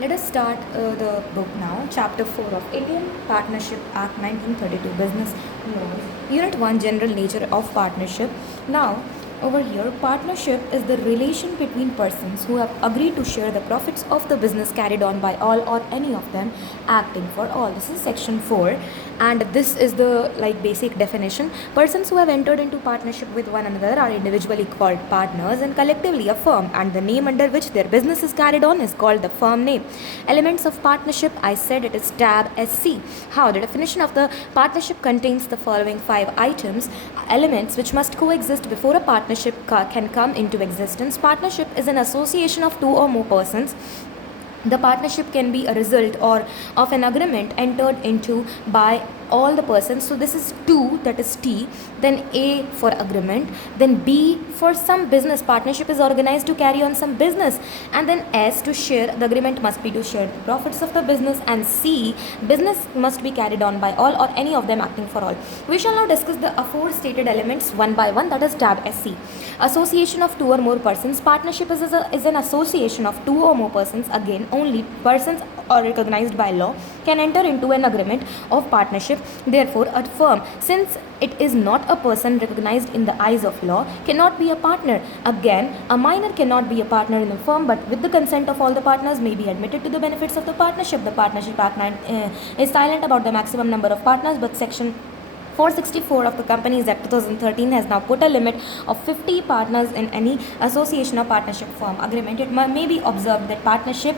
Let us start the book now. Chapter 4 of Indian Partnership Act 1932 Business Laws. Unit 1 General Nature of Partnership. Now, over here, partnership is the relation between persons who have agreed to share the profits of the business carried on by all or any of them acting for all. This is section 4, and this is the basic definition. Persons who have entered into partnership with one another are individually called partners and collectively a firm, and the name under which their business is carried on is called the firm name. Elements of partnership, I said it is tab SC. How? The definition of the partnership contains the following 5 items, elements which must coexist before a partnership can come into existence. Partnership is an association of two or more persons. The partnership can be a result or of an agreement entered into by all the persons. So this is 2, that is T, then A for agreement, then B for some business. Partnership is organized to carry on some business, and then S to share. The agreement must be to share the profits of the business, and C, business must be carried on by all or any of them acting for all. We shall now discuss the aforestated elements one by one, that is tab SC. Association of two or more persons. Partnership is an association of two or more persons. Again, only persons are recognized by law can enter into an agreement of partnership. Therefore, a firm, since it is not a person recognized in the eyes of law, cannot be a partner. Again, a minor cannot be a partner in a firm, but with the consent of all the partners may be admitted to the benefits of the partnership. The Partnership Act is silent about the maximum number of partners, but section 464 of the Companies Act 2013 has now put a limit of 50 partners in any association or partnership firm agreement. It may be observed that partnership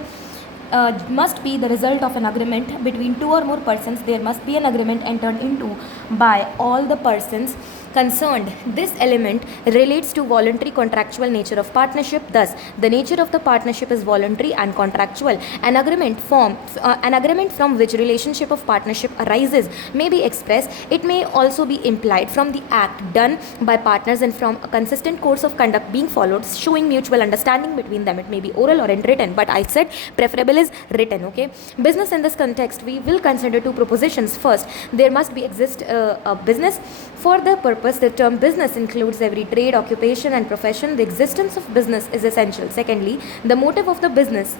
must be the result of an agreement between two or more persons. There must be an agreement entered into by all the persons concerned. This element relates to voluntary contractual nature of partnership. Thus, the nature of the partnership is voluntary and contractual. An agreement from which relationship of partnership arises may be expressed. It may also be implied from the act done by partners and from a consistent course of conduct being followed, showing mutual understanding between them. It may be oral or in written, but I said preferable is written. Okay. Business, in this context, we will consider 2 propositions. First, there must be exist a business. For the purpose, the term business includes every trade, occupation and profession. The existence of business is essential. Secondly, the motive of the business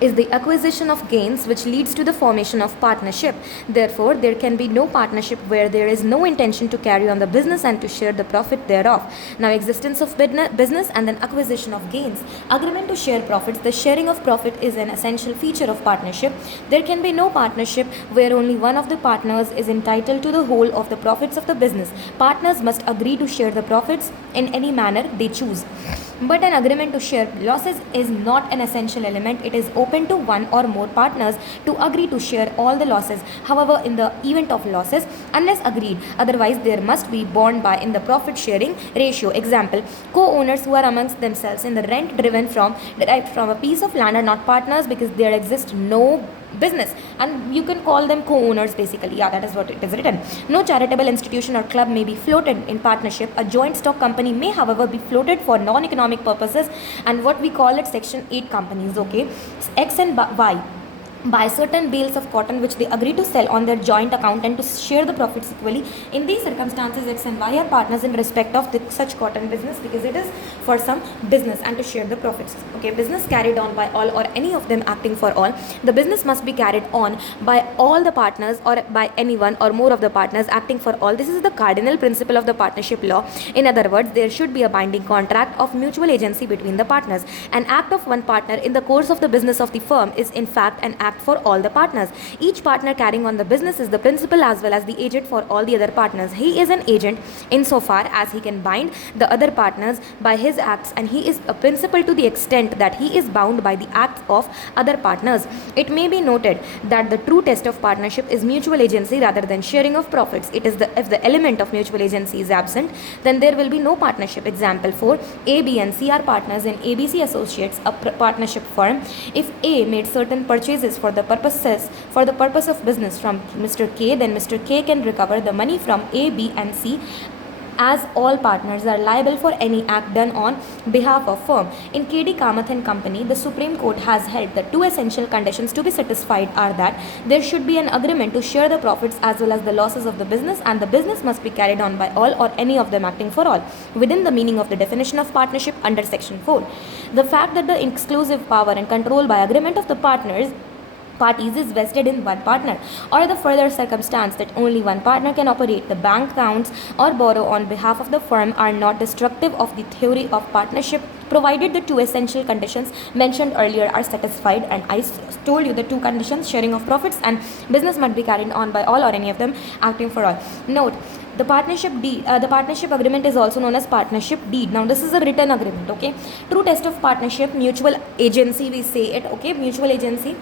is the acquisition of gains, which leads to the formation of partnership. Therefore, there can be no partnership where there is no intention to carry on the business and to share the profit thereof. Now, existence of business and then acquisition of gains. Agreement to share profits. The sharing of profit is an essential feature of partnership. There can be no partnership where only one of the partners is entitled to the whole of the profits of the business. Partners must agree to share the profits in any manner they choose. But an agreement to share losses is not an essential element. It is open to one or more partners to agree to share all the losses. However, in the event of losses, unless agreed, otherwise there must be borne by in the profit sharing ratio. Example, co-owners who are amongst themselves in the rent derived from a piece of land are not partners because there exists no business, and you can call them co-owners basically. Yeah, that is what it is written. No charitable institution or club may be floated in partnership. A joint stock company may, however, be floated for non-economic purposes, and what we call it section 8 companies. Okay, X and Y buy certain bales of cotton which they agree to sell on their joint account and to share the profits equally. In these circumstances, X and Y are partners in respect of such cotton business because it is for some business and to share the profits. Okay, business carried on by all or any of them acting for all. The business must be carried on by all the partners or by anyone or more of the partners acting for all. This is the cardinal principle of the partnership law. In other words, there should be a binding contract of mutual agency between the partners. An act of one partner in the course of the business of the firm is in fact an act for all the partners. Each partner carrying on the business is the principal as well as the agent for all the other partners. He is an agent insofar as he can bind the other partners by his acts, and he is a principal to the extent that he is bound by the acts of other partners. It may be noted that the true test of partnership is mutual agency rather than sharing of profits. It is if the element of mutual agency is absent, then there will be no partnership. Example 4, A, B and C are partners in ABC Associates, a partnership firm. If A made certain purchases for the purpose of business from Mr. K, then Mr. K can recover the money from A, B and C as all partners are liable for any act done on behalf of firm. In KD Kamath and Company, the Supreme Court has held that two essential conditions to be satisfied are that there should be an agreement to share the profits as well as the losses of the business, and the business must be carried on by all or any of them acting for all, within the meaning of the definition of partnership under Section 4. The fact that the exclusive power and control by agreement of the parties is vested in one partner, or the further circumstance that only one partner can operate the bank accounts or borrow on behalf of the firm are not destructive of the theory of partnership, provided the two essential conditions mentioned earlier are satisfied. And I told you the two conditions: sharing of profits and business must be carried on by all or any of them acting for all. Note, the partnership deed, the partnership agreement is also known as partnership deed. Now this is a written agreement, okay. True test of partnership: mutual agency, we say it, okay, mutual agency.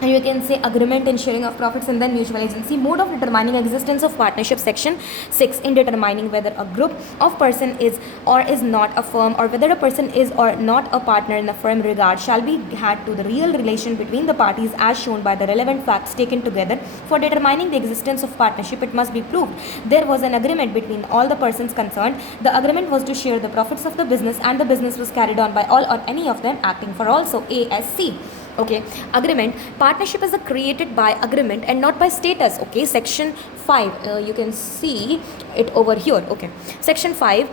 And you can say agreement in sharing of profits and then mutual agency. Mode of determining existence of partnership: Section 6. In determining whether a group of person is or is not a firm, or whether a person is or not a partner in a firm, regard shall be had to the real relation between the parties as shown by the relevant facts taken together. For determining the existence of partnership, it must be proved there was an agreement between all the persons concerned. The agreement was to share the profits of the business, and the business was carried on by all or any of them acting for all. So A as C. Okay, agreement. Partnership is created by agreement and not by status. Okay, Section 5. You can see it over here. Okay, Section 5.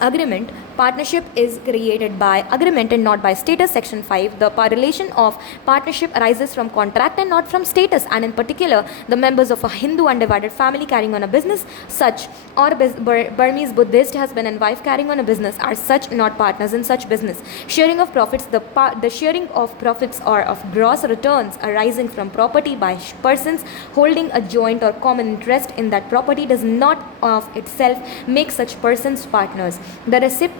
Agreement. Partnership is created by agreement and not by status. Section 5. The relation of partnership arises from contract and not from status, and in particular the members of a Hindu undivided family carrying on a business such, or Burmese Buddhist husband and wife carrying on a business are such not partners in such business. Sharing of profits. The sharing of profits or of gross returns arising from property by persons holding a joint or common interest in that property does not of itself make such persons partners. The receipt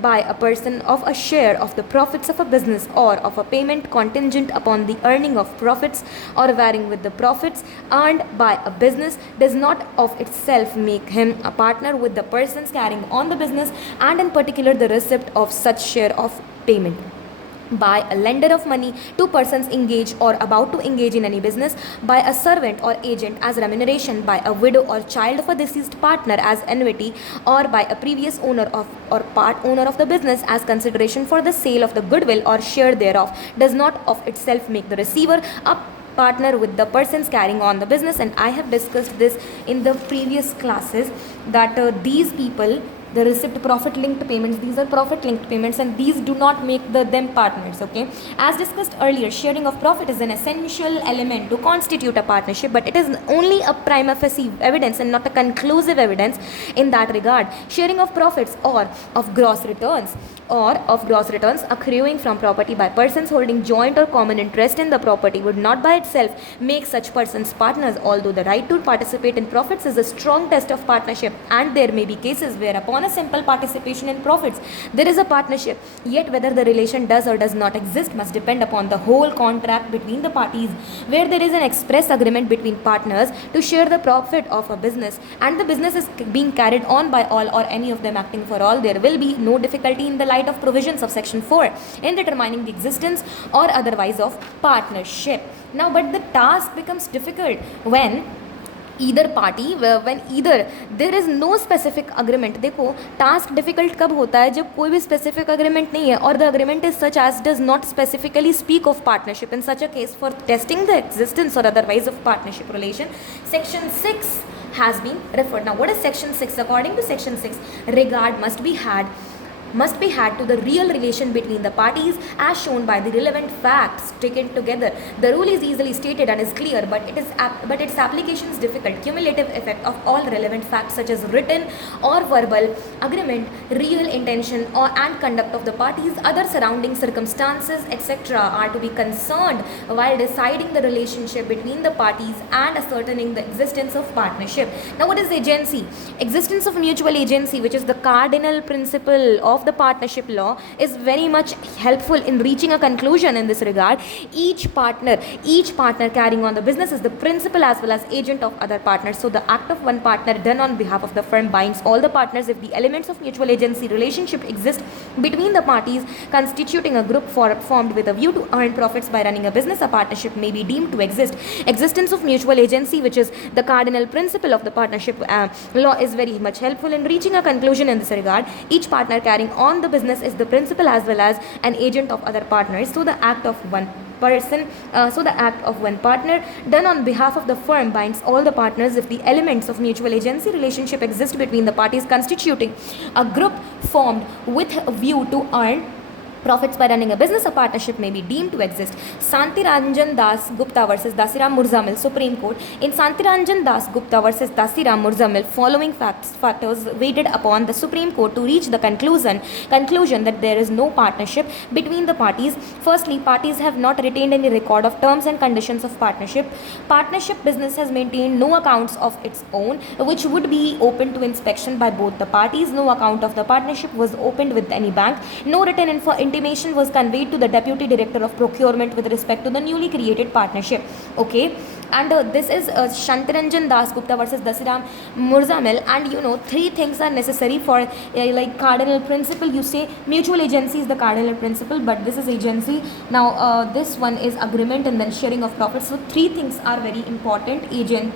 by a person of a share of the profits of a business, or of a payment contingent upon the earning of profits or varying with the profits earned by a business, does not of itself make him a partner with the persons carrying on the business, and in particular the receipt of such share of payment by a lender of money to persons engaged or about to engage in any business, by a servant or agent as remuneration, by a widow or child of a deceased partner as annuity, or by a previous owner of or part owner of the business as consideration for the sale of the goodwill or share thereof, does not of itself make the receiver a partner with the persons carrying on the business. And I have discussed this in the previous classes that these people, the receipt profit linked payments, these are profit linked payments, and these do not make them partners. Okay, as discussed earlier, sharing of profit is an essential element to constitute a partnership, but it is only a prima facie evidence and not a conclusive evidence in that regard. Sharing of profits or of gross returns accruing from property by persons holding joint or common interest in the property would not by itself make such persons partners, although the right to participate in profits is a strong test of partnership, and there may be cases where upon a simple participation in profits there is a partnership, yet whether the relation does or does not exist must depend upon the whole contract between the parties. Where there is an express agreement between partners to share the profit of a business, and the business is being carried on by all or any of them acting for all, there will be no difficulty in the light of provisions of Section 4 in determining the existence or otherwise of partnership. Now, but the task becomes difficult when either there is no specific agreement. देखो, task difficult कब होता है? जब कोई भी specific agreement नहीं है, or the agreement is such as does not specifically speak of partnership. In such a case, for testing the existence or otherwise of partnership relation, Section 6 has been referred. Now, what is Section 6? According to Section 6, regard must be had to the real relation between the parties as shown by the relevant facts taken together. The rule is easily stated and is clear, but its application is difficult. Cumulative effect of all relevant facts such as written or verbal agreement, real intention and conduct of the parties, other surrounding circumstances, etc. are to be concerned while deciding the relationship between the parties and ascertaining the existence of partnership. Now, what is agency? Existence of mutual agency, which is the cardinal principle of of the partnership law is very much helpful in reaching a conclusion in this regard. Each partner carrying on the business is the principal as well as agent of other partners. So the act of one partner done on behalf of the firm binds all the partners if the elements of mutual agency relationship exist between the parties constituting a group formed with a view to earn profits by running a business. A partnership may be deemed to exist. Existence of mutual agency, which is the cardinal principle of the partnership law, is very much helpful in reaching a conclusion in this regard. Each partner carrying on the business is the principal as well as an agent of other partners. So the act of one partner done on behalf of the firm binds all the partners if the elements of mutual agency relationship exist between the parties constituting a group formed with a view to earn profits by running a business. A partnership may be deemed to exist. Santiranjan Das Gupta versus Dasiram Murzamil, Supreme Court. In Santiranjan Das Gupta versus Dasiram Murzamil, following factors waited upon the Supreme Court to reach the conclusion that there is no partnership between the parties. Firstly, parties have not retained any record of terms and conditions of partnership. Partnership business has maintained no accounts of its own, which would be open to inspection by both the parties. No account of the partnership was opened with any bank. No written intimation was conveyed to the Deputy Director of Procurement with respect to the newly created partnership. Okay, and this is Shantaranjan Das Gupta versus Dasiram Murzamil, and three things are necessary for like cardinal principle. You say mutual agency is the cardinal principle, but this is agency. Now this one is agreement and then sharing of profits. So three things are very important: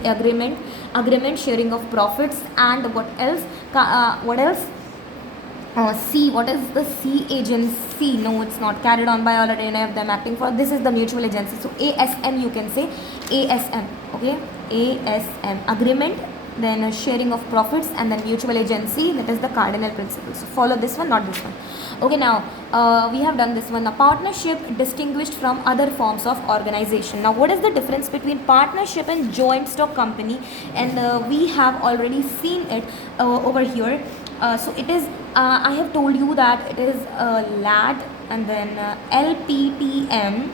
agreement, sharing of profits, and what else? C, what is the C agency? No, it's not carried on by all or any of them acting for. This is the mutual agency. So ASM, you can say ASM. Okay, ASM, agreement, then sharing of profits, and then mutual agency. That is the cardinal principle. So follow this one, not this one. Okay, now we have done this one. A partnership distinguished from other forms of organization. Now, what is the difference between partnership and joint stock company? And we have already seen it over here. So it is, I have told you that it is LAD and then LPTM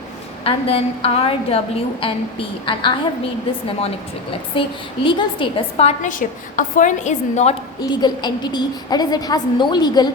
and then RWNP, and I have made this mnemonic trick. Let's say legal status, partnership, a firm is not legal entity, that is it has no legal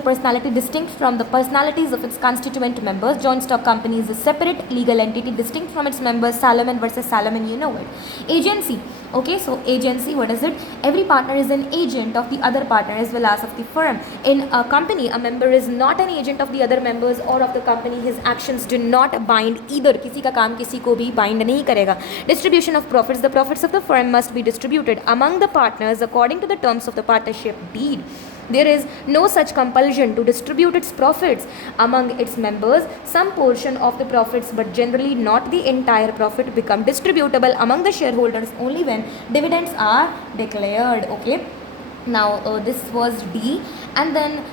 personality distinct from the personalities of its constituent members. Joint stock company is a separate legal entity distinct from its members. Salomon versus Salomon, you know it. Agency. Okay, so agency, what is it? Every partner is an agent of the other partner as well as of the firm. In a company, a member is not an agent of the other members or of the company. His actions do not bind either. किसी का काम किसी को भी bind नहीं करेगा. Distribution of profits. The profits of the firm must be distributed among the partners according to the terms of the partnership deed. There is no such compulsion to distribute its profits among its members. Some portion of the profits, but generally not the entire profit, become distributable among the shareholders only when dividends are declared. Okay, now this was D. And then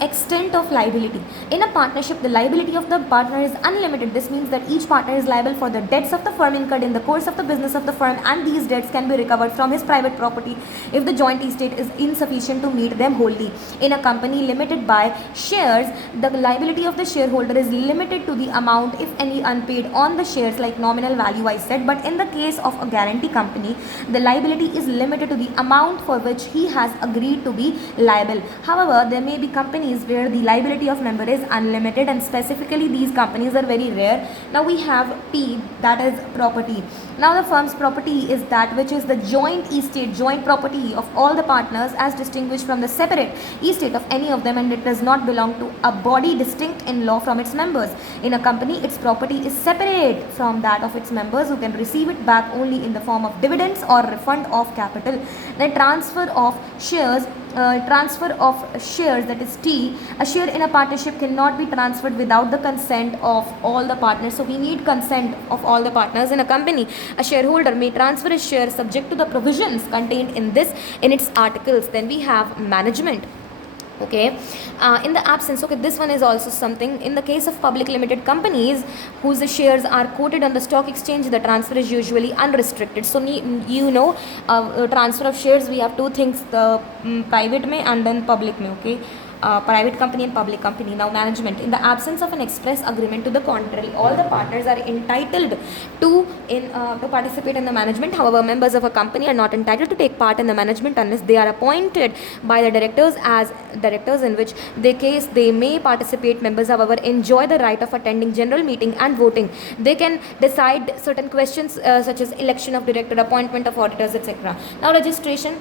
extent of liability. In a partnership, the liability of the partner is unlimited. This means that each partner is liable for the debts of the firm incurred in the course of the business of the firm, and these debts can be recovered from his private property if the joint estate is insufficient to meet them wholly. In a company limited by shares, the liability of the shareholder is limited to the amount, if any, unpaid on the shares, like nominal value I said. But in the case of a guarantee company, the liability is limited to the amount for which he has agreed to be liable. However, there may be companies where the liability of member is unlimited, and specifically these companies are very rare. Now we have P, that is property. Now the firm's property is that which is the joint estate, joint property of all the partners as distinguished from the separate estate of any of them, and it does not belong to a body distinct in law from its members. In a company, its property is separate from that of its members, who can receive it back only in the form of dividends or refund of capital. The transfer of shares, that is T. A share in a partnership cannot be transferred without the consent of all the partners. So we need consent of all the partners in a company. A shareholder may transfer his share subject to the provisions contained in its articles. Then we have management. Okay, in the absence, okay, this one is also something. In the case of public limited companies whose shares are quoted on the stock exchange, the transfer is usually unrestricted. So transfer of shares, we have two things, the private mein and then public mein. Okay, private company and public company. Now management, in the absence of an express agreement to the contrary, all the partners are entitled to participate in the management. However, members of a company are not entitled to take part in the management unless they are appointed by the directors as directors, in which the case they may participate. Members, however, enjoy the right of attending general meeting and voting. They can decide certain questions such as election of director, appointment of auditors, etc. Now registration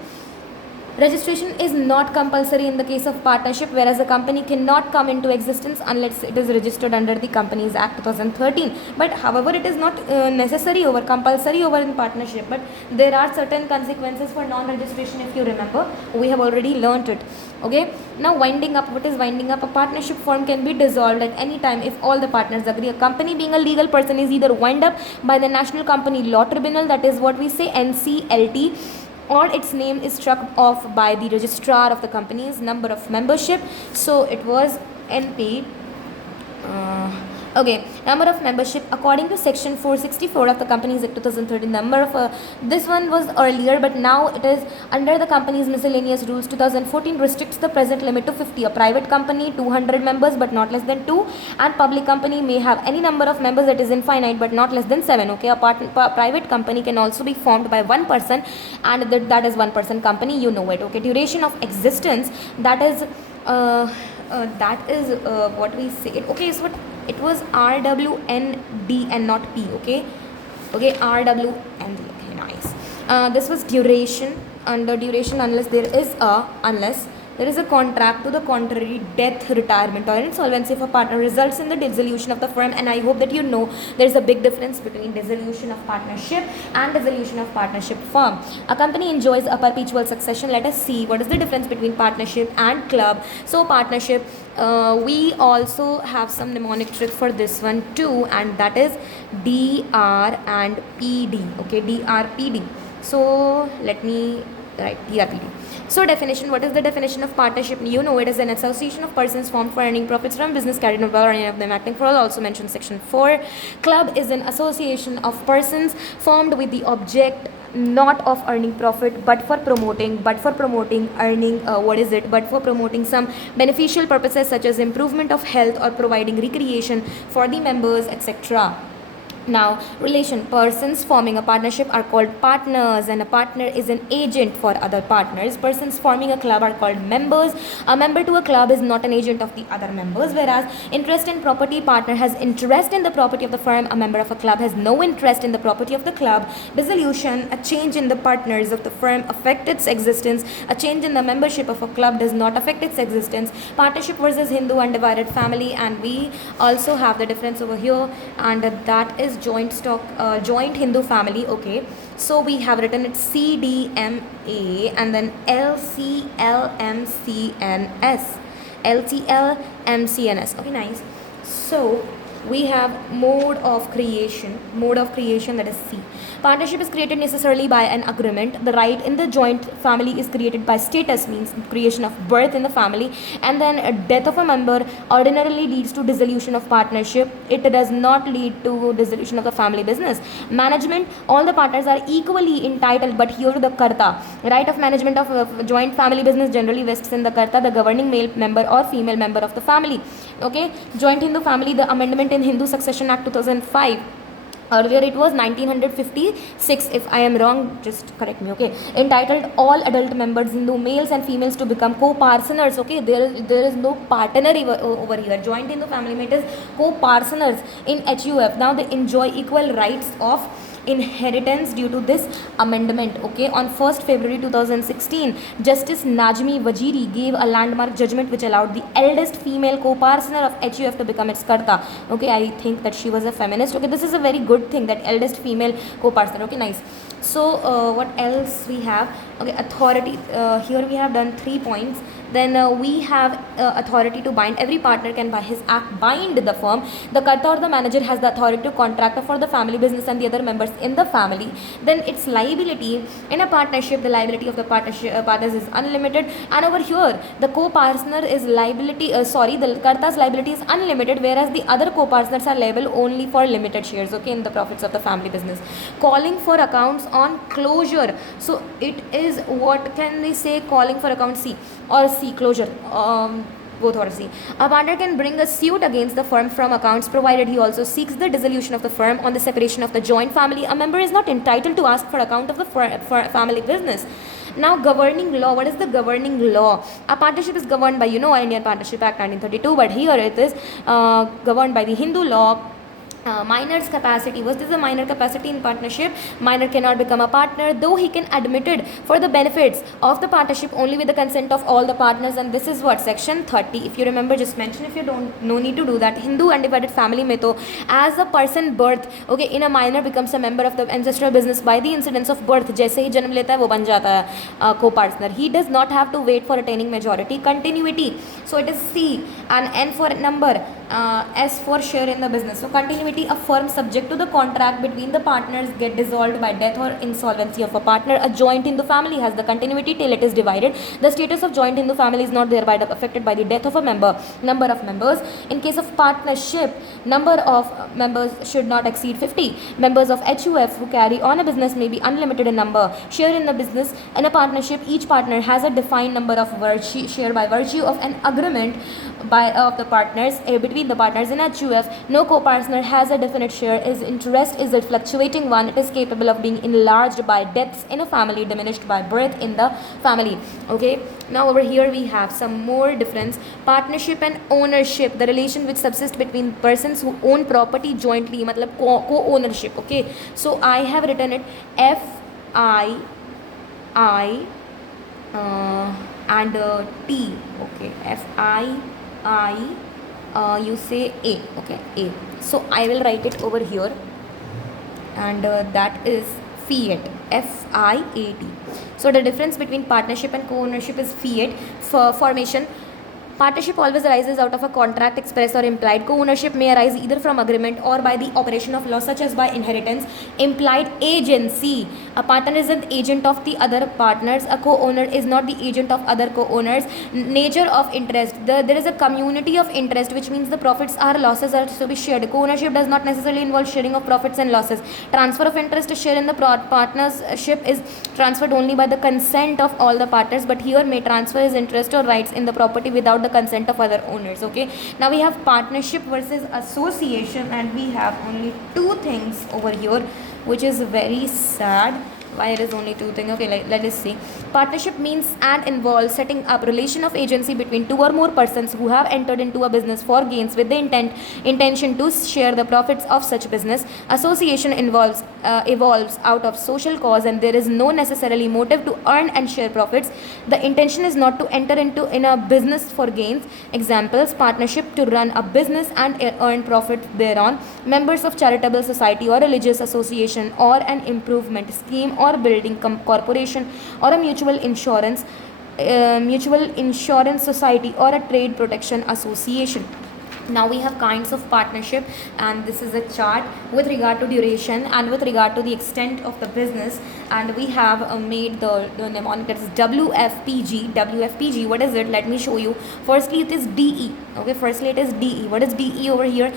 is not compulsory in the case of partnership, whereas a company cannot come into existence unless it is registered under the Companies Act 2013. But however, it is not necessary over compulsory over in partnership, but there are certain consequences for non-registration. If you remember, we have already learnt it. Okay, now winding up. What is winding up? A partnership form can be dissolved at any time if all the partners agree. A company, being a legal person, is either wind up by the National Company Law Tribunal, that is what we say NCLT, or its name is struck off by the registrar of the company's number of membership. So it was NP. Okay, number of membership according to section 464 of the Companies Act 2013. Number of this one was earlier, but now it is under the Companies Miscellaneous Rules 2014 restricts the present limit to 50. A private company 200 members but not less than 2, and public company may have any number of members that is infinite but not less than 7. Okay, a private company can also be formed by one person, and that is one person company, you know it. Okay, duration of existence, that is what we say. Okay, so it was RWND and not P. Okay, RWND. Okay, nice. This was duration. Under duration, unless there is a contract to the contrary, death, retirement, or insolvency of a partner, results in the dissolution of the firm. And I hope that you know there is a big difference between dissolution of partnership and dissolution of partnership firm. A company enjoys a perpetual succession. Let us see what is the difference between partnership and club. So partnership, we also have some mnemonic trick for this one too, and that is DR and PD. Okay, DRPD. So let me write DRPD. So definition, what is the definition of partnership? You know, it is an association of persons formed for earning profits from business carried on by any of them acting for all, also mentioned section 4. Club is an association of persons formed with the object not of earning profit but for promoting some beneficial purposes such as improvement of health or providing recreation for the members, etc. Now, relation, persons forming a partnership are called partners, and a partner is an agent for other partners. Persons forming a club are called members. A member to a club is not an agent of the other members, whereas interest in property, partner has interest in the property of the firm. A member of a club has no interest in the property of the club. Dissolution, a change in the partners of the firm affect its existence. A change in the membership of a club does not affect its existence. Partnership versus Hindu undivided family, and we also have the difference over here, and that is joint Hindu family. Okay, so we have written it CDMA and then LTLMCNS. Okay, nice. So we have mode of creation, that is C. Partnership is created necessarily by an agreement. The right in the joint family is created by status, means creation of birth in the family, and then a death of a member ordinarily leads to dissolution of partnership. It does not lead to dissolution of the family business. Management, all the partners are equally entitled, but here the karta, right of management of joint family business generally vests in the karta, the governing male member or female member of the family. Okay, joint Hindu family, the amendment in Hindu Succession Act 2005. Earlier it was 1956. If I am wrong, just correct me. Okay, entitled all adult members, Hindu males and females, to become co-parceners. Okay, there is no partner over here. Joint Hindu family mate is co-parceners in HUF. Now they enjoy equal rights of inheritance due to this amendment. Okay, on 1st February 2016, Justice Najmi Waziri gave a landmark judgment which allowed the eldest female co-parsoner of HUF to become its karta. Okay, I think that she was a feminist. Okay, this is a very good thing, that eldest female co-parsoner. Okay, nice. So what else we have? Okay, authority. Here we have done 3 points. Then we have authority to bind. Every partner can by his act bind the firm. The karta or the manager has the authority to contract for the family business and the other members in the family. Then its liability in a partnership, the liability of the partners is unlimited, and over here the co-partner is liability. The karta's liability is unlimited, whereas the other co-partners are liable only for limited shares. Okay, in the profits of the family business. Calling for accounts on closure. So it is, what can we say? Calling for accounts, C, or C, closure. Both or C. A partner can bring a suit against the firm from accounts provided he also seeks the dissolution of the firm on the separation of the joint family. A member is not entitled to ask for account of the family business. Now, governing law. What is the governing law? A partnership is governed by, Indian Partnership Act 1932, but here it is governed by the Hindu law. Minor's capacity. Was this a minor capacity in partnership? Minor cannot become a partner, though he can admitted for the benefits of the partnership only with the consent of all the partners. And this is what section 30. If you remember, just mention. If you don't, no need to do that. Hindu undivided family में तो as a person birth, okay, in a minor becomes a member of the ancestral business by the incidence of birth. जैसे ही जन्म लेता है वो बन जाता है co-partner. He does not have to wait for attaining majority. Continuity. So it is C, and N for number, S for share in the business. So continuity, a firm subject to the contract between the partners get dissolved by death or insolvency of a partner. A joint Hindu family has the continuity till it is divided. The status of joint Hindu family is not thereby affected by the death of a member. Number of members. In case of partnership, number of members should not exceed 50. Members of HUF who carry on a business may be unlimited in number. Share in the business. In a partnership, each partner has a defined number of share by virtue of an agreement of the partners between the partners in HUF. No co-partner has a definite share. His interest is a fluctuating one. It is capable of being enlarged by deaths in a family, diminished by birth in the family. Okay, now over here we have some more difference. Partnership and ownership, the relation which subsists between persons who own property jointly, matlab co-ownership. Okay, so I have written it FI and T. Okay, FI, you say A. Okay, A. So I will write it over here, and that is fiat, FIAT. So the difference between partnership and co-ownership is fiat. For formation, partnership always arises out of a contract, express or implied. Co-ownership may arise either from agreement or by the operation of law, such as by inheritance. Implied agency. A partner is an agent of the other partners. A co-owner is not the agent of other co-owners. Nature of interest. There is a community of interest, which means the profits or losses are to be shared. Co-ownership does not necessarily involve sharing of profits and losses. Transfer of interest to share in the partnership is transferred only by the consent of all the partners, but here may transfer his interest or rights in the property without the consent of other owners. Okay, now we have partnership versus association, and we have only two things over here, which is very sad. Why it is only two things? Okay, let us see. Partnership means and involves setting up relation of agency between two or more persons who have entered into a business for gains with the intention to share the profits of such business. Association evolves out of social cause, and there is no necessarily motive to earn and share profits. The intention is not to enter in a business for gains. Examples: partnership to run a business and earn profit thereon. Members of charitable society or religious association or an improvement scheme or building corporation or a mutual insurance society or a trade protection association. Now we have kinds of partnership, and this is a chart with regard to duration and with regard to the extent of the business, and we have made the mnemonic, that is WFPG. What is it? Let me show you. Firstly, it is DE. Okay, firstly it is DE. What is DE over here?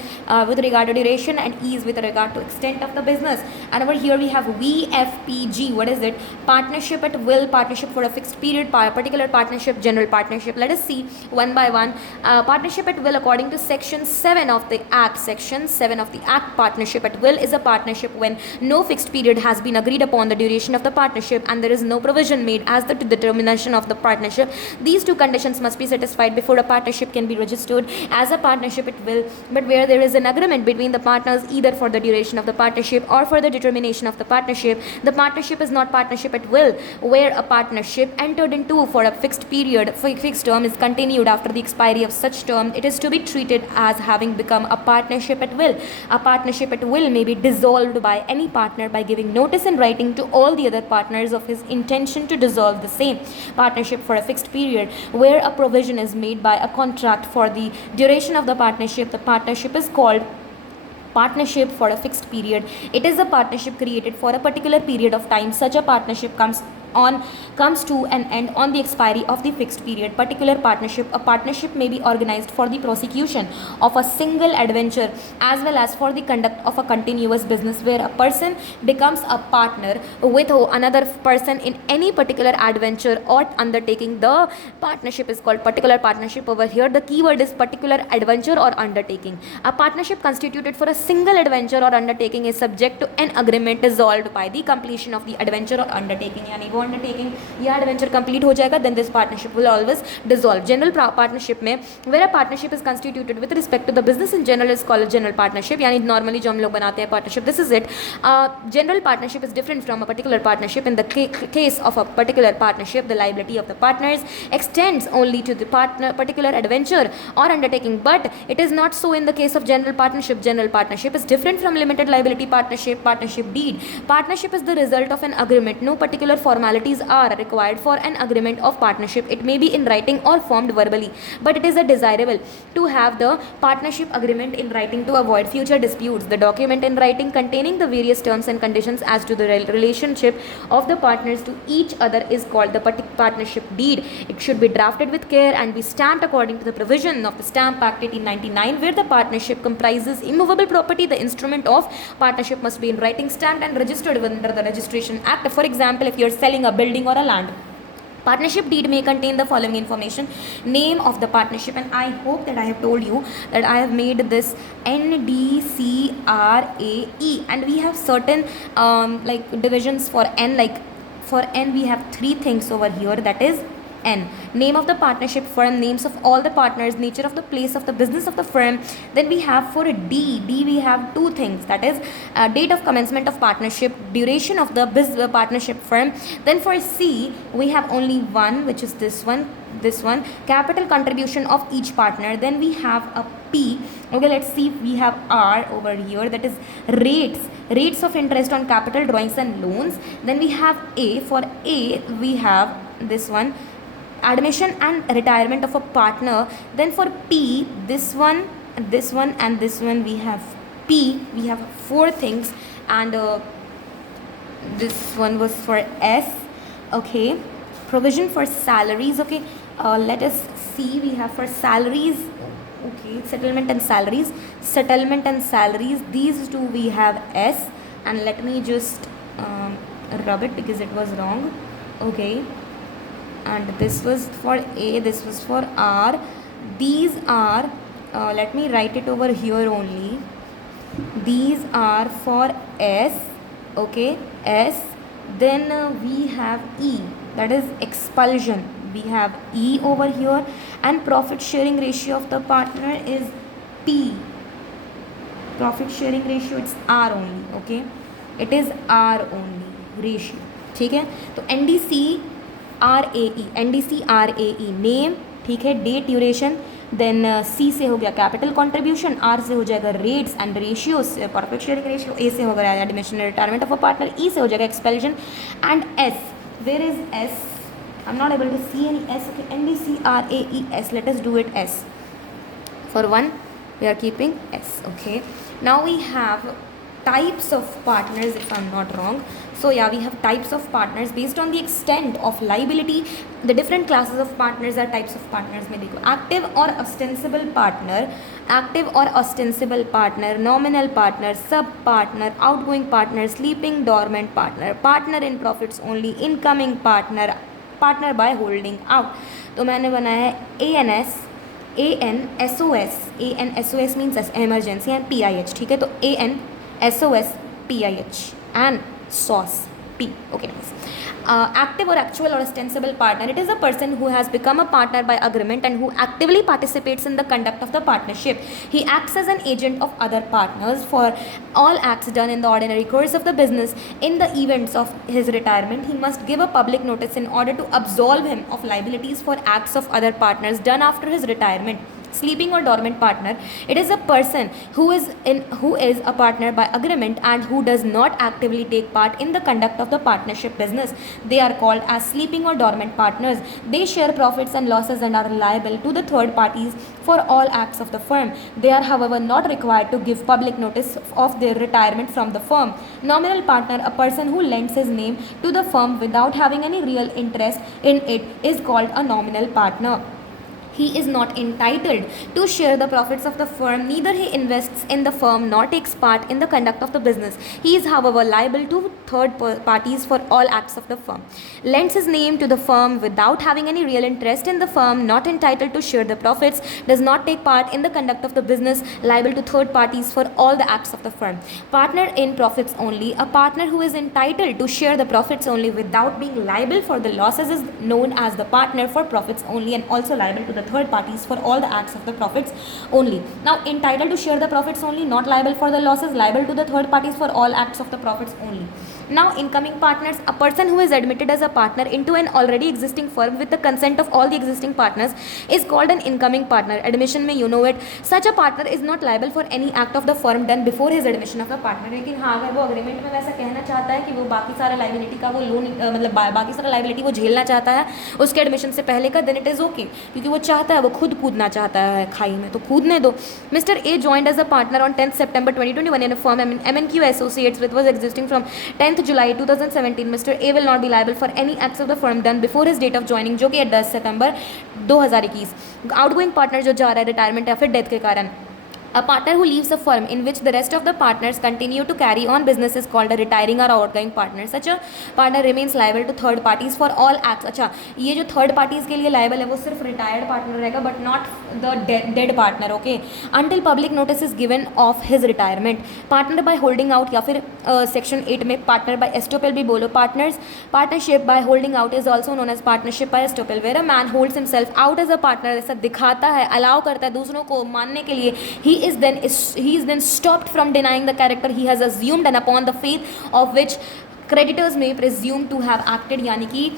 With regard to duration, and E is with regard to extent of the business. And over here we have VFPG. What is it? Partnership at will, partnership for a fixed period, particular partnership, general partnership. Let us see one by one. Partnership at will, according to Section 7 of the Act. Section 7 of the Act, partnership at will is a partnership when no fixed period has been agreed upon the duration of the partnership and there is no provision made as to the determination of the partnership. These two conditions must be satisfied before a partnership can be registered as a partnership at will, but where there is an agreement between the partners either for the duration of the partnership or for the determination of the partnership, the partnership is not partnership at will. Where a partnership entered into for a fixed period, fixed term, is continued after the expiry of such term, it is to be treated as having become a partnership at will. A partnership at will may be dissolved by any partner by giving notice in writing to all the other partners of his intention to dissolve the same. Partnership for a fixed period, where a provision is made by a contract for the duration of the partnership is called partnership for a fixed period. It is a partnership created for a particular period of time. Such a partnership comes on comes to an end on the expiry of the fixed period. Particular partnership, a partnership may be organized for the prosecution of a single adventure as well as for the conduct of a continuous business, where a person becomes a partner with another person in any particular adventure or undertaking. The partnership is called particular partnership. Over here the keyword is particular adventure or undertaking. A partnership constituted for a single adventure or undertaking is subject to an agreement dissolved by the completion of the adventure or undertaking. यानी वो undertaking या adventure complete हो जाएगा, then this partnership will always dissolve. General partnership में where a partnership is constituted with respect to the business in general is called a general partnership. यानी normally जो हम लोग बनाते हैं partnership, this is it. General partnership is different from a particular partnership. In the case of a particular partnership, the liability of the partners extends only to the particular adventure or undertaking, but it is not so in the case of general partnership. General partnership is different from limited liability partnership. Partnership deed. Partnership is the result of an agreement. No particular formalities are required for an agreement of partnership. It may be in writing or formed verbally, but it is desirable to have the partnership agreement in writing to avoid future disputes. The document in writing containing the various terms and conditions as to the relationship of the partners to each other is called the partnership deed. It should be drafted with care and be stamped according to the provision of the Stamp Act 1899, where the partnership comprises immovable property. The instrument of partnership must be in writing, stamped and registered under the Registration Act. For example, if you are selling a building or a land, partnership deed may contain the following information: name of the partnership, and I hope that I have told you that I have made this NDCRAE, and we have certain like divisions for N. Like for N we have three things over here, that is N. Name of the partnership firm, names of all the partners, nature of the place of the business of the firm. Then we have for D we have two things, that is date of commencement of partnership, duration of the business partnership firm. Then for C we have only one, which is this one, capital contribution of each partner. Then we have a P. Okay, let's see if we have R over here, that is rates of interest on capital, drawings and loans. Then we have A. For A we have this one, admission and retirement of a partner. Then for P, this one and this one we have P. We have four things, and this one was for S. Okay, provision for salaries. Okay, let us see. We have for salaries. Okay, settlement and salaries. These two we have S, and let me just rub it because it was wrong. Okay, and this was for A, this was for R. These are let me write it over here only. These are for S. Okay, S. Then we have E, that is expulsion. We have E over here, and profit sharing ratio of the partner is P. Profit sharing ratio, it's R only. Okay, it is R only ratio. ठीक है, तो NDCRAE name, ठीक है, date, duration. Then C से हो गया capital contribution, R से हो जाएगा rates and ratios, profit sharing ratio. A से होगा admission retirement of a partner. E से हो जाएगा expulsion. And S, where is S? I'm not able to see any S. Okay, NDCRAES. Let us do it S. For one, we are keeping S. Okay. Now we have types of partners, if I'm not wrong. So yeah, we have types of partners based on the extent of liability. The different classes of partners are types of partners में देखो, active or ostensible partner, nominal partner, sub partner, outgoing partner, sleeping dormant partner, partner in profits only, incoming partner, partner by holding out. तो मैंने बनाया है ANSOS means emergency and PIH. ठीक है, तो ANSOS PIH and SOS P. Okay, nice. Active or actual or ostensible partner, it is a person who has become a partner by agreement and who actively participates in the conduct of the partnership. He acts as an agent of other partners for all acts done in the ordinary course of the business. In the events of his retirement, he must give a public notice in order to absolve him of liabilities for acts of other partners done after his retirement. Sleeping or dormant partner, it is a person who is a partner by agreement and who does not actively take part in the conduct of the partnership business. They are called as sleeping or dormant partners. They share profits and losses and are liable to the third parties for all acts of the firm. They are, however, not required to give public notice of their retirement from the firm. Nominal partner, a person who lends his name to the firm without having any real interest in it, is called a nominal partner. He is not entitled to share the profits of the firm, neither he invests in the firm nor takes part in the conduct of the business. He is, however, liable to third parties for all acts of the firm. Lends his name to the firm without having any real interest in the firm, not entitled to share the profits, does not take part in the conduct of the business, liable to third parties for all the acts of the firm. Partner in profits only, a partner who is entitled to share the profits only without being liable for the losses is known as the partner for profits only and also liable to the third parties for all the acts of the profits only. Now, entitled to share the profits only, not liable for the losses, liable to the third parties for all acts of the profits only. Now, incoming partners, a person who is admitted as a partner into an already existing firm with the consent of all the existing partners is called an incoming partner. Admission में you know it. Such a partner is not liable for any act of the firm done before his admission of a partner. लेकिन हाँ, अगर वो agreement में वैसा कहना चाहता है कि वो बाकी सारा लाइबिलिटी का वो लोन मतलब बाकी सारा लाइबिलिटी वो झेलना चाहता है उसके एडमिशन से पहले का, देन इट इज़ ओके, क्योंकि वो चाहता है, वो खुद कूदना चाहता है खाई में, तो कूदने दो. Mister A joined as a partner on 10th September 2021 in a firm M&Q Associates which was existing from 10th July 2017. Mr. A will not be liable for any acts of the firm done before his date of joining, जो कि है 10 सितंबर 2021. Outgoing partner जो जा रहा है retirement या फिर death के कारण, a partner who leaves a firm in which the rest of the partners continue to carry on business is called a retiring or outgoing partner. Such a partner remains liable to third parties for all acts. अच्छा, ये जो third parties के लिए liable है वो सिर्फ retired partner रहेगा but not the dead partner, okay? Until public notice is given of his retirement. Partner by holding out या फिर section 8 में partner by estoppel भी बोलो. Partnership by holding out is also known as partnership by estoppel, where a man holds himself out as a partner, ऐसा दिखाता है, allow करता है दूसरों को मानने के लिए. He is then stopped from denying the character he has assumed and upon the faith of which creditors may presume to have acted, यानी कि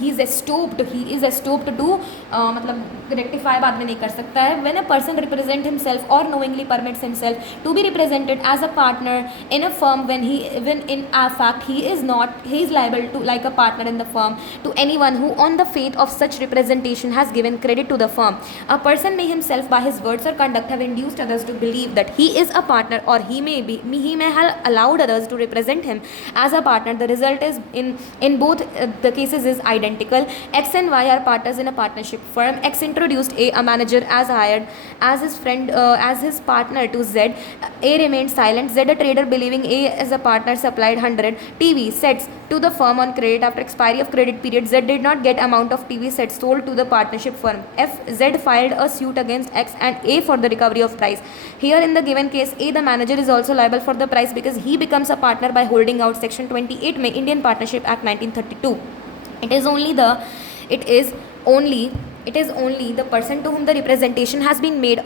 he is estopped to मतलब rectify बाद में नहीं कर सकता है. When a person represent himself or knowingly permits himself to be represented as a partner in a firm when in a fact he is liable to like a partner in the firm to anyone who on the faith of such representation has given credit to the firm. A person may himself by his words or conduct have induced others to believe that he is a partner, or he may have allowed others to represent him as a partner. The result is in both the cases is identical. X and Y are partners in a partnership firm. X introduced a manager as hired as his friend as his partner to Z. A remained silent. Z, a trader believing A as a partner, supplied 100 TV sets to the firm on credit. After expiry of credit period, Z did not get amount of TV sets sold to the partnership firm. Z filed a suit against X and A for the recovery of price. Here in the given case, A, the manager, is also liable for the price because he becomes a partner by holding out. Section 28 में Indian Partnership Act 1932. It is only the person to whom the representation has been made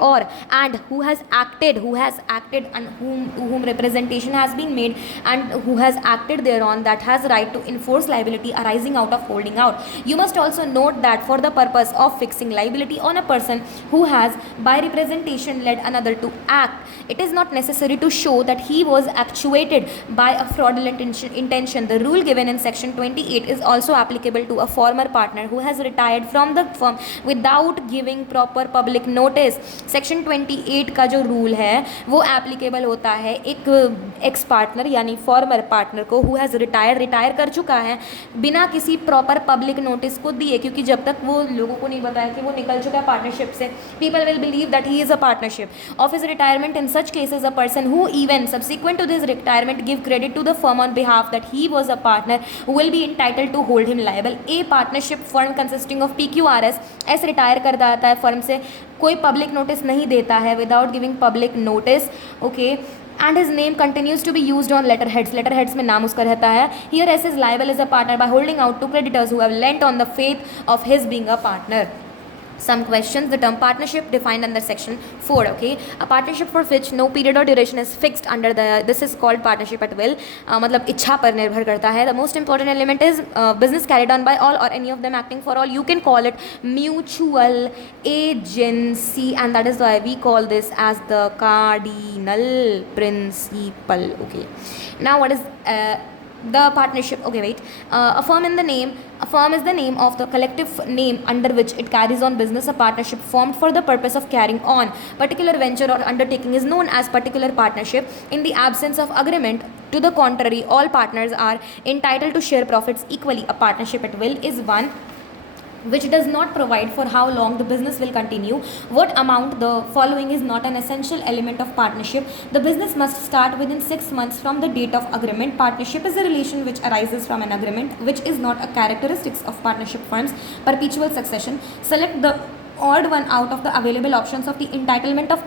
and who has acted and to whom representation has been made and who has acted thereon that has right to enforce liability arising out of holding out. You must also note that for the purpose of fixing liability on a person who has by representation led another to act, it is not necessary to show that he was actuated by a fraudulent intention. The rule given in section 28 is also applicable to a former partner who has retired from the firm without giving proper public notice. Section 28 का जो rule है वो applicable होता है एक ex partner यानी farmer partner को who has retire कर चुका है बिना किसी प्रॉपर पब्लिक नोटिस को दिए, क्योंकि जब तक वो लोगों को नहीं बताया कि वो निकल चुका है पार्टनरशिप से, people will believe that he is a partnership of his retirement. In such cases a person who even subsequent to this retirement give credit to the firm on behalf that he was a partner will be entitled to hold him liable. A partnership firm consisting of PQRS S retire कर जाता है firm से, कोई public notice नहीं देता है without giving public notice, okay, and his name continues to be used on letter heads में नाम उसका रहता है. Here S is liable as a partner by holding out to creditors who have lent on the faith of his being a partner. Some questions. The term partnership defined under section 4. Okay, a partnership for which no period or duration is fixed under the, this is called partnership at will. मतलब इच्छा पर निर्भर करता है. The most important element is business carried on by all or any of them acting for all. You can call it mutual agency, and that is why we call this as the cardinal principle. Okay, now what is the partnership? Okay, wait. A firm is the name of the collective name under which it carries on business. A partnership formed for the purpose of carrying on particular venture or undertaking is known as particular partnership. In the absence of agreement to the contrary, all partners are entitled to share profits equally. A partnership at will is one which does not provide for how long the business will continue, what amount. The following is not an essential element of partnership. The business must start within 6 months from the date of agreement. Partnership is a relation which arises from an agreement, which is not a characteristic of partnership firms. Perpetual succession. Select the odd one out of the available options of the entitlement of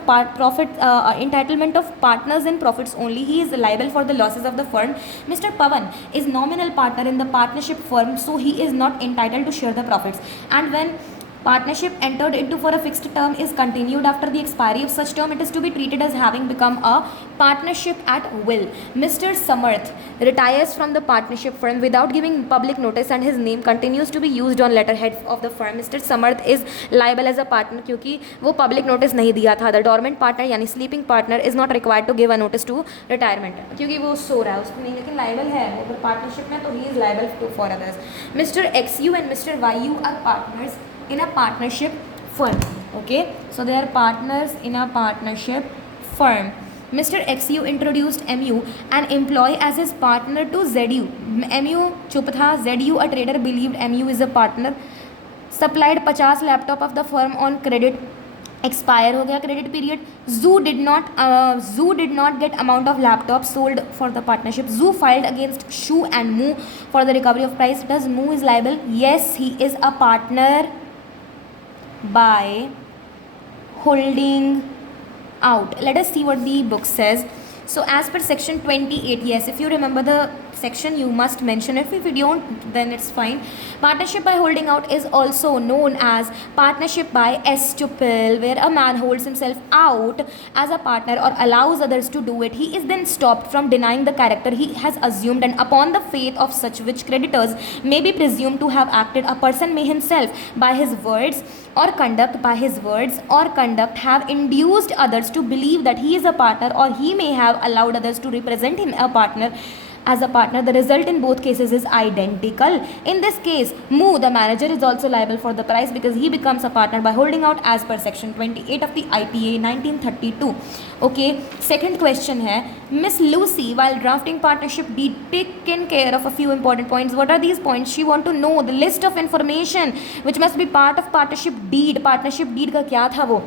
entitlement of partners in profits only. He is liable for the losses of the firm. Mr. Pavan is nominal partner in the partnership firm, so he is not entitled to share the profits. And when partnership entered into for a fixed term is continued after the expiry of such term, it is to be treated as having become a partnership at will. Mr. Samarth retires from the partnership firm without giving public notice and his name continues to be used on letterhead of the firm. Mr. Samarth is liable as a partner क्योंकि वो public notice नहीं दिया था. The dormant partner यानी sleeping partner is not required to give a notice to retirement क्योंकि वो सो रहा है उसको नहीं, लेकिन liable है वो अगर partnership में तो he is liable for others. Mr. XU and Mr. YU are partners in a partnership firm. Okay, so they are partners in a partnership firm. Mr. XU introduced MU, an employee, as his partner to ZU. MU चुप था. ZU, a trader, believed MU is a partner. Supplied 50 laptop of the firm on credit. Expire हो गया credit period. Zoo did not get amount of laptops sold for the partnership. Zoo filed against Shu and Moo for the recovery of price. Does Moo is liable? Yes, he is a partner by holding out. Let us see what the book says. So as per section 28, yes, if you remember the section you must mention it. If you don't, then it's fine. Partnership by holding out is also known as partnership by estoppel, where a man holds himself out as a partner or allows others to do it. He is then stopped from denying the character he has assumed, and upon the faith of such which creditors may be presumed to have acted, a person may himself by his words or conduct have induced others to believe that he is a partner, or he may have allowed others to represent him as a partner. The result in both cases is identical. In this case, Moo, the manager, is also liable for the price because he becomes a partner by holding out as per section 28 of the IPA 1932. Okay, second question hai, Miss Lucy, while drafting partnership deed, taken care of a few important points. What are these points? She want to know the list of information which must be part of partnership deed. Partnership deed का क्या था वो?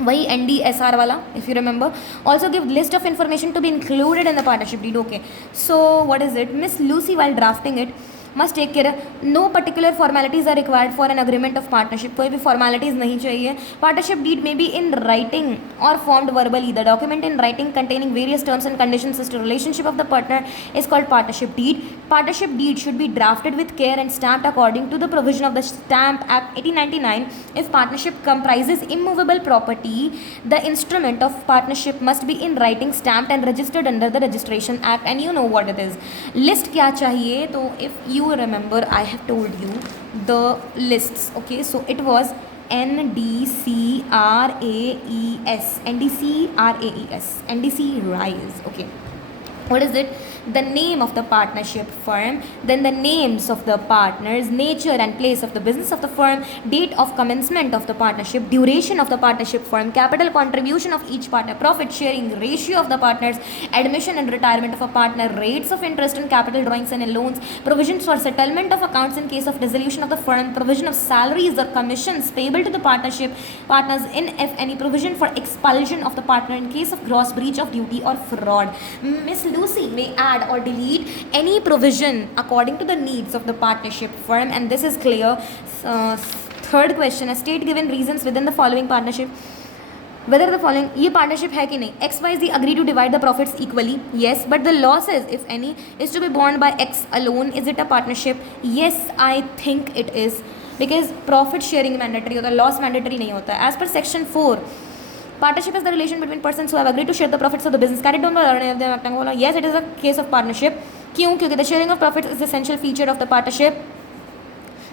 वही NDSR वाला, if you remember. Also give list of information to be included in the partnership deed. Okay, so what is it? Miss Lucy, while drafting it, must take care no particular formalities are required for an agreement of partnership. कोई भी formalities नहीं चाहिए. Partnership deed may be in writing or formed verbally. The document in writing containing various terms and conditions as to relationship of the partner is called partnership deed. Partnership deed should be drafted with care and stamped according to the provision of the Stamp Act 1899. If partnership comprises immovable property, the instrument of partnership must be in writing, stamped and registered under the Registration Act, and you know what it is. List क्या चाहिए? तो if you remember, I have told you the lists. Okay, so it was NDCRAES, NDC rise. Okay, what is it? The name of the partnership firm, then the names of the partners, nature and place of the business of the firm, date of commencement of the partnership, duration of the partnership firm, capital contribution of each partner, profit sharing ratio of the partners, admission and retirement of a partner, rates of interest on capital drawings and loans, provisions for settlement of accounts in case of dissolution of the firm, provision of salaries or commissions payable to the partnership partners, in if any, provision for expulsion of the partner in case of gross breach of duty or fraud. Miss Lucy may add or delete any provision according to the needs of the partnership firm, and this is clear. Third question, state given reasons within the following partnership whether the following ये partnership है कि नहीं. XYZ agree to divide the profits equally. Yes, but the losses, if any, is to be borne by X alone. Is it a partnership? Yes, I think it is. Because profit sharing mandatory होता है, loss mandatory नहीं होता है. As per section 4, partnership is the relation between persons who have agreed to share the profits of the business carried on by any of them. Yes, it is a case of partnership. क्यों? क्योंकि the sharing of profits is the essential feature of the partnership.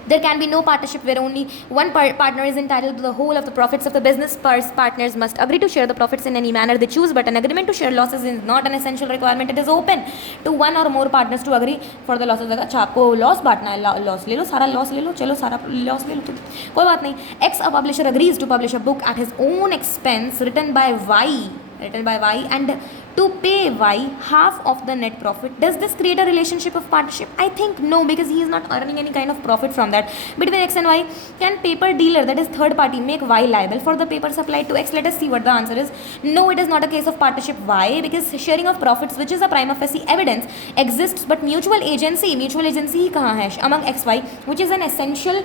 There can be no partnership where only one partner is entitled to the whole of the profits of the business. Partners must agree to share the profits in any manner they choose, but an agreement to share losses is not an essential requirement. It is open to one or more partners to agree for the losses. अच्छा आपको loss बांटना है, loss ले लो, सारा loss ले लो, चलो सारा loss ले लो, तो कोई बात नहीं. X, a publisher, agrees to publish a book at his own expense written by Y and to pay Y half of the net profit. Does this create a relationship of partnership? I think no, because he is not earning any kind of profit from that. Between X and Y, can paper dealer, that is third party, make Y liable for the paper supplied to X? Let us see what the answer is. No, it is not a case of partnership. Why? Because sharing of profits, which is a prima facie evidence, exists, but mutual agency ही कहाँ है among XY, which is an essential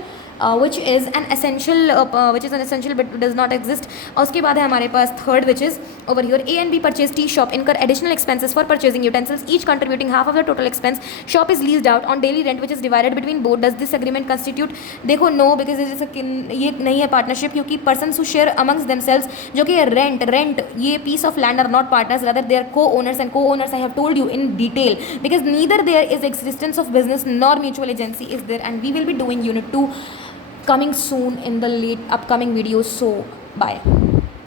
but does not exist. और उसके बाद है हमारे पास third, which is over here. A and B purchase tea shop, incur additional expenses for purchasing utensils, each contributing half of the total expense. Shop is leased out on daily rent, which is divided between both. Does this agreement constitute? देखो no, because ये नहीं है partnership, क्योंकि persons who share amongst themselves, जो कि rent ये piece of land are not partners, rather they are co-owners, and co-owners I have told you in detail, because neither there is existence of business nor mutual agency is there. And we will be doing unit 2 coming soon in the late upcoming videos. So bye.